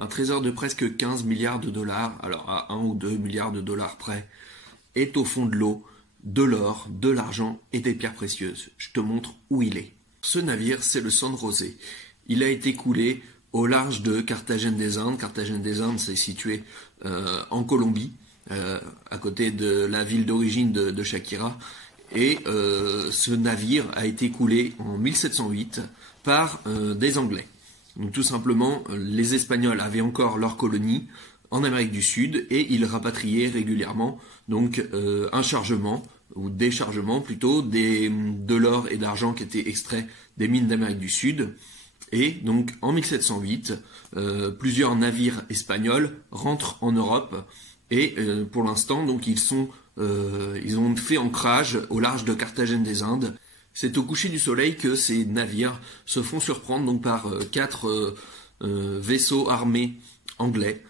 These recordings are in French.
Un trésor de presque 15 milliards de dollars, alors à 1 ou 2 milliards de dollars près, est au fond de l'eau, de l'or, de l'argent et des pierres précieuses. Je te montre où il est. Ce navire, c'est le San José. Il a été coulé au large de Carthagène des Indes. Carthagène des Indes, c'est situé en Colombie, à côté de la ville d'origine de Shakira. Et ce navire a été coulé en 1708 par des Anglais. Donc tout simplement, les Espagnols avaient encore leur colonie en Amérique du Sud et ils rapatriaient régulièrement donc un chargement ou des chargements plutôt de l'or et de l'argent qui étaient extraits des mines d'Amérique du Sud. Et donc en 1708, plusieurs navires espagnols rentrent en Europe et pour l'instant donc ils ont fait ancrage au large de Carthagène des Indes. C'est au coucher du soleil que ces navires se font surprendre donc par quatre vaisseaux armés anglais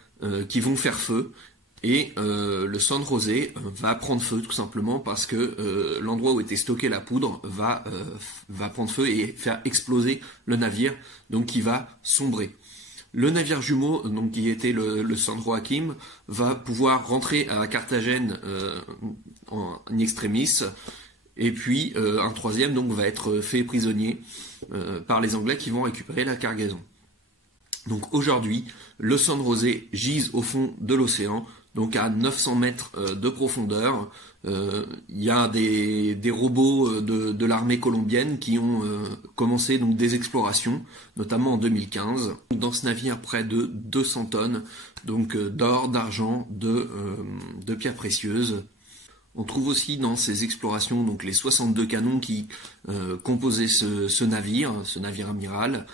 qui vont faire feu. Et le San José va prendre feu tout simplement parce que l'endroit où était stockée la poudre va prendre feu et faire exploser le navire, donc qui va sombrer. Le navire jumeau, donc qui était le San Joaquim, va pouvoir rentrer à Carthagène en extremis. Et puis un troisième donc va être fait prisonnier par les Anglais qui vont récupérer la cargaison. Donc aujourd'hui, le San José gise au fond de l'océan, donc à 900 mètres de profondeur. Il y a des robots de l'armée colombienne qui ont commencé donc des explorations, notamment en 2015. Dans ce navire, près de 200 tonnes donc d'or, d'argent, de pierres précieuses. On trouve aussi dans ces explorations donc les 62 canons qui composaient ce navire amiral,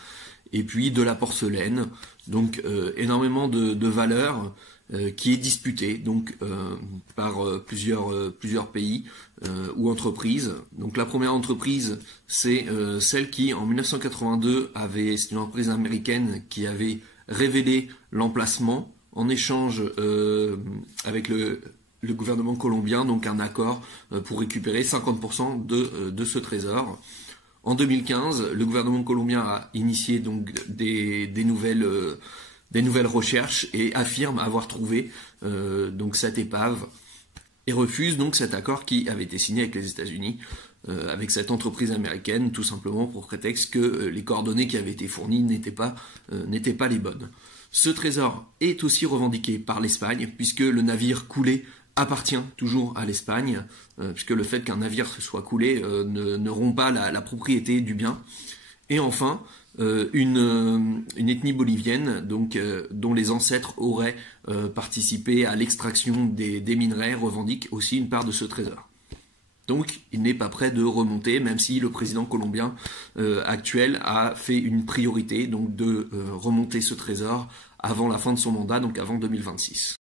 et puis de la porcelaine, donc énormément de valeur qui est disputée donc par plusieurs pays ou entreprises. Donc la première entreprise, c'est celle qui en 1982 c'est une entreprise américaine qui avait révélé l'emplacement en échange avec le gouvernement colombien, donc un accord pour récupérer 50% de ce trésor. En 2015, le gouvernement colombien a initié donc des nouvelles recherches et affirme avoir trouvé donc cette épave et refuse donc cet accord qui avait été signé avec les États-Unis avec cette entreprise américaine, tout simplement pour prétexte que les coordonnées qui avaient été fournies n'étaient pas les bonnes. Ce trésor est aussi revendiqué par l'Espagne, puisque le navire coulé appartient toujours à l'Espagne, puisque le fait qu'un navire soit coulé ne rompt pas la propriété du bien. Et enfin, une ethnie bolivienne donc, dont les ancêtres auraient participé à l'extraction des minerais revendique aussi une part de ce trésor. Donc il n'est pas prêt de remonter, même si le président colombien actuel a fait une priorité donc de remonter ce trésor avant la fin de son mandat, donc avant 2026.